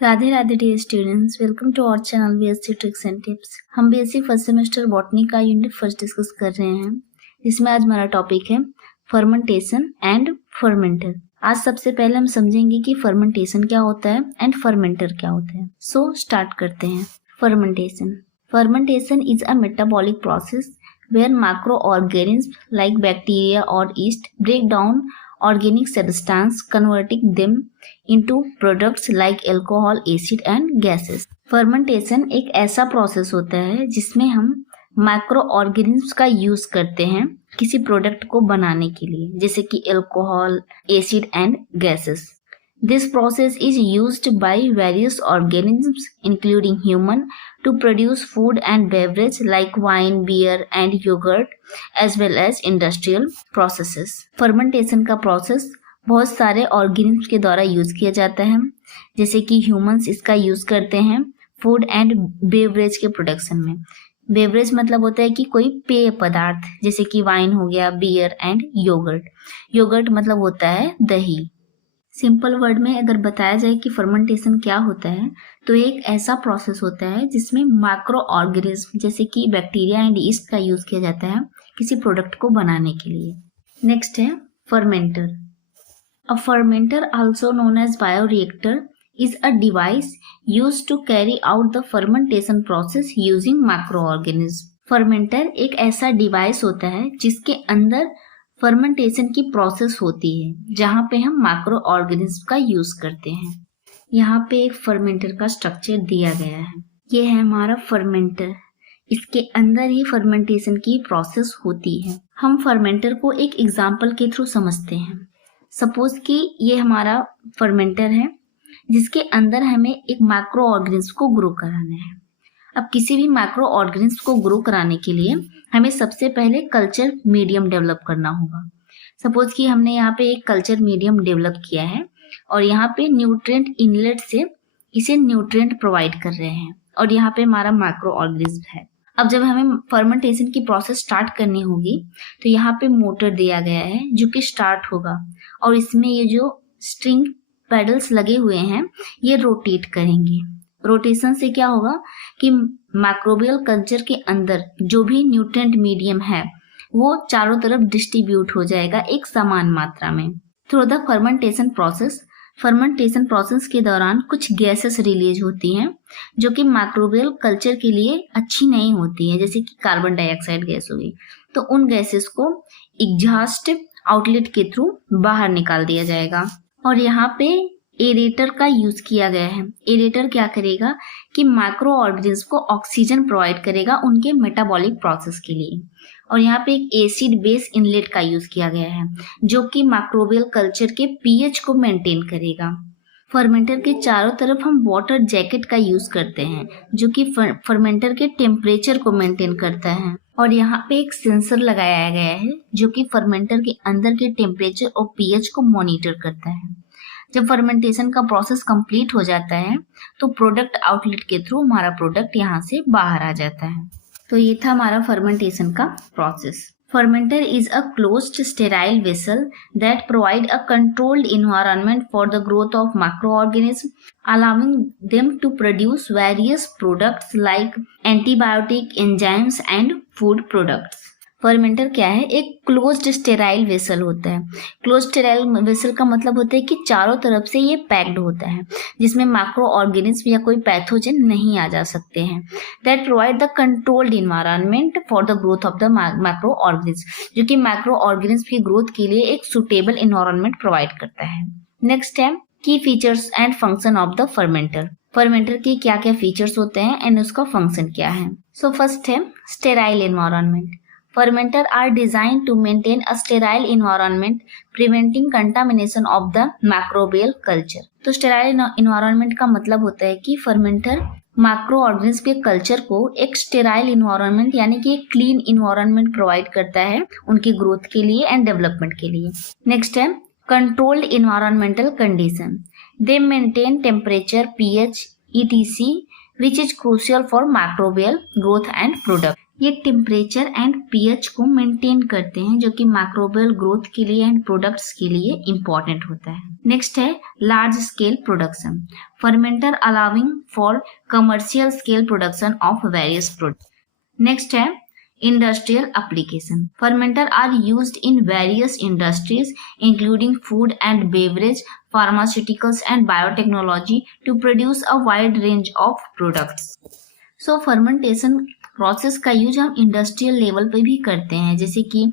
Radhe Radhe dear students, welcome to our channel BSc tricks and tips. हम BSc first semester botany का unit first discuss कर रहे हैं। इसमें आज हमारा टॉपिक है फर्मेंटेशन एंड फर्मेंटर। आज सबसे पहले हम समझेंगे कि फर्मेंटेशन क्या होता है एंड फर्मेंटर क्या होता है। सो स्टार्ट करते हैं। Fermentation is a metabolic process where microorganisms like bacteria or yeast break down organic substance, converting them into products like alcohol, acid and gases. Fermentation एक ऐसा प्रोसेस होता है जिसमें हम माइक्रो ऑर्गेनिज्म्स का यूज करते हैं किसी प्रोडक्ट को बनाने के लिए, जैसे कि alcohol, acid and gases. This process is used by various organisms including human to produce food and beverage like wine, beer and yogurt as well as industrial processes. Fermentation का process बहुत सारे organisms के द्वारा use किया जाता है, जैसे कि humans इसका यूज करते हैं फूड एंड बेवरेज के प्रोडक्शन में. बेवरेज मतलब होता है कि कोई पेय पदार्थ, जैसे कि वाइन हो गया, बियर एंड योगर्ट. योगर्ट मतलब होता है दही. सिंपल वर्ड में अगर बताया जाए कि फर्मेंटेशन क्या होता है, तो एक ऐसा प्रोसेस होता है जिसमें माइक्रो ऑर्गेनिज्म जैसे कि बैक्टीरिया एंड यीस्ट का यूज किया जाता है किसी प्रोडक्ट को बनाने के लिए. नेक्स्ट है fermenter. A fermenter also known as bioreactor is a device used to carry out the fermentation process using micro organism. Fermenter एक ऐसा डिवाइस होता है जिसके अंदर फर्मेंटेशन की प्रोसेस होती है, जहाँ पे हम माइक्रो ऑर्गेनिज्म का यूज करते हैं. यहाँ पे एक फर्मेंटर का स्ट्रक्चर दिया गया है. ये है हमारा फर्मेंटर. इसके अंदर ही फर्मेंटेशन की प्रोसेस होती है. हम फर्मेंटर को एक एग्जाम्पल के थ्रू समझते हैं. सपोज कि ये हमारा फर्मेंटर है जिसके अंदर हमें एक माइक्रो ऑर्गेनिज्म को ग्रो कराना है. अब किसी भी माइक्रो ऑर्गेनिज्म को ग्रो कराने के लिए हमें सबसे पहले कल्चर मीडियम डेवलप करना होगा. सपोज कि हमने यहाँ पे एक कल्चर मीडियम डेवलप किया है और यहाँ पे न्यूट्रिएंट इनलेट से इसे न्यूट्रिएंट प्रोवाइड कर रहे हैं और यहाँ पे हमारा माइक्रो ऑर्गेनिज्म है. अब जब हमें फर्मेंटेशन की प्रोसेस स्टार्ट करनी होगी तो यहाँ पे मोटर दिया गया है जो कि स्टार्ट होगा और इसमें ये जो स्ट्रिंग पेडल्स लगे हुए हैं ये रोटेट करेंगे. रोटेशन से क्या होगा कि माइक्रोबियल कल्चर के अंदर जो भी न्यूट्रिएंट मीडियम है वो चारों तरफ डिस्ट्रीब्यूट हो जाएगा एक समान मात्रा में. थ्रू द फर्मेंटेशन प्रोसेस के दौरान कुछ गैसेस रिलीज होती हैं जो कि माइक्रोबियल कल्चर के लिए अच्छी नहीं होती है, जैसे कि कार्बन डाइऑक्साइड गैस होगी. तो उन गैसेस को एग्जॉस्ट आउटलेट के थ्रू बाहर निकाल दिया जाएगा. और यहाँ पे एरेटर का यूज किया गया है. एरेटर क्या करेगा कि माइक्रो ऑर्गेनिज्म को ऑक्सीजन प्रोवाइड करेगा उनके मेटाबॉलिक प्रोसेस के लिए. और यहाँ पे एक एसिड बेस इनलेट का यूज किया गया है जो कि माइक्रोबियल कल्चर के पीएच को मेंटेन करेगा. फर्मेंटर के चारों तरफ हम वाटर जैकेट का यूज करते हैं जो कि फर्मेंटर के टेम्परेचर को मेंटेन करता है. और यहाँ पे एक सेंसर लगाया गया है जो कि फर्मेंटर के अंदर के टेम्परेचर और पीएच को मॉनिटर करता है. जब फर्मेंटेशन का प्रोसेस कंप्लीट हो जाता है तो प्रोडक्ट आउटलेट के थ्रू हमारा प्रोडक्ट यहाँ से बाहर आ जाता है. तो ये था हमारा फर्मेंटेशन का process. Fermenter is a closed sterile vessel that provide a controlled environment for the growth of microorganisms, allowing them to produce various products like antibiotic, enzymes and food products. Fermenter क्या है? एक closed sterile vessel होता है. Closed sterile vessel का मतलब होता है कि चारों तरफ से ये पैक्ड होता है जिसमें माइक्रो ऑर्गेनिज्म या कोई पैथोजन नहीं आ जा सकते हैं. That provide the controlled environment for the growth of the micro organism, जो कि माइक्रो ऑर्गेनिज्म की ग्रोथ के लिए एक सुटेबल इन्वायरमेंट प्रोवाइड करता है. नेक्स्ट है की features and function of the fermenter. Fermenter के क्या क्या फीचर्स होते हैं एंड उसका फंक्शन क्या है. सो फर्स्ट है sterile environment. Fermenter are designed to maintain a sterile environment, preventing contamination of the microbial culture. तो sterile environment का मतलब होता है कि फर्मेंटर माइक्रो ऑर्गेनिज्म के कल्चर को एक स्टेराइल इन्वायरमेंट यानी कि एक क्लीन इन्वायरमेंट प्रोवाइड करता है उनकी ग्रोथ के लिए एंड डेवलपमेंट के लिए. नेक्स्ट है controlled environmental condition. They maintain temperature, pH, etc. which is crucial for microbial growth and product. ये टेम्परेचर एंड पीएच को मेंटेन करते हैं, जो कि माइक्रोबियल ग्रोथ के लिए एंड प्रोडक्ट्स के लिए इंपॉर्टेंट होता है। नेक्स्ट है large scale production, fermenter allowing for commercial scale production of various products. Next है industrial application. Fermenter are used in various industries including food and beverage, pharmaceuticals and biotechnology to produce a wide range of products. So fermentation process का use हम industrial level पे भी करते हैं, जैसे कि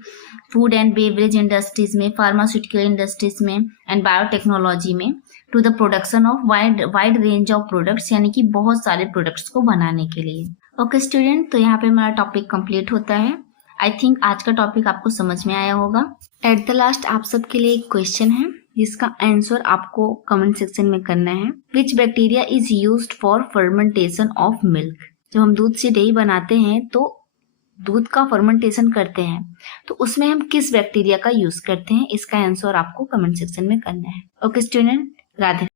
food and beverage industries में, pharmaceutical industries में एंड बायोटेक्नोलॉजी में, to the production of wide range of products, यानी कि बहुत सारे प्रोडक्ट्स को बनाने के लिए। ओके स्टूडेंट, तो यहाँ पे हमारा टॉपिक कंप्लीट होता है। आई थिंक आज का टॉपिक आपको समझ में आया होगा। एट द लास्ट आप सबके लिए एक क्वेश्चन है जिसका आंसर आपको कमेंट सेक्शन में करना है। विच bacteria is used for fermentation of milk. जब हम दूध से दही बनाते हैं तो दूध का फर्मेंटेशन करते हैं, तो उसमें हम किस बैक्टीरिया का यूज करते हैं, इसका आंसर आपको कमेंट सेक्शन में करना है। Okay student, Radhe.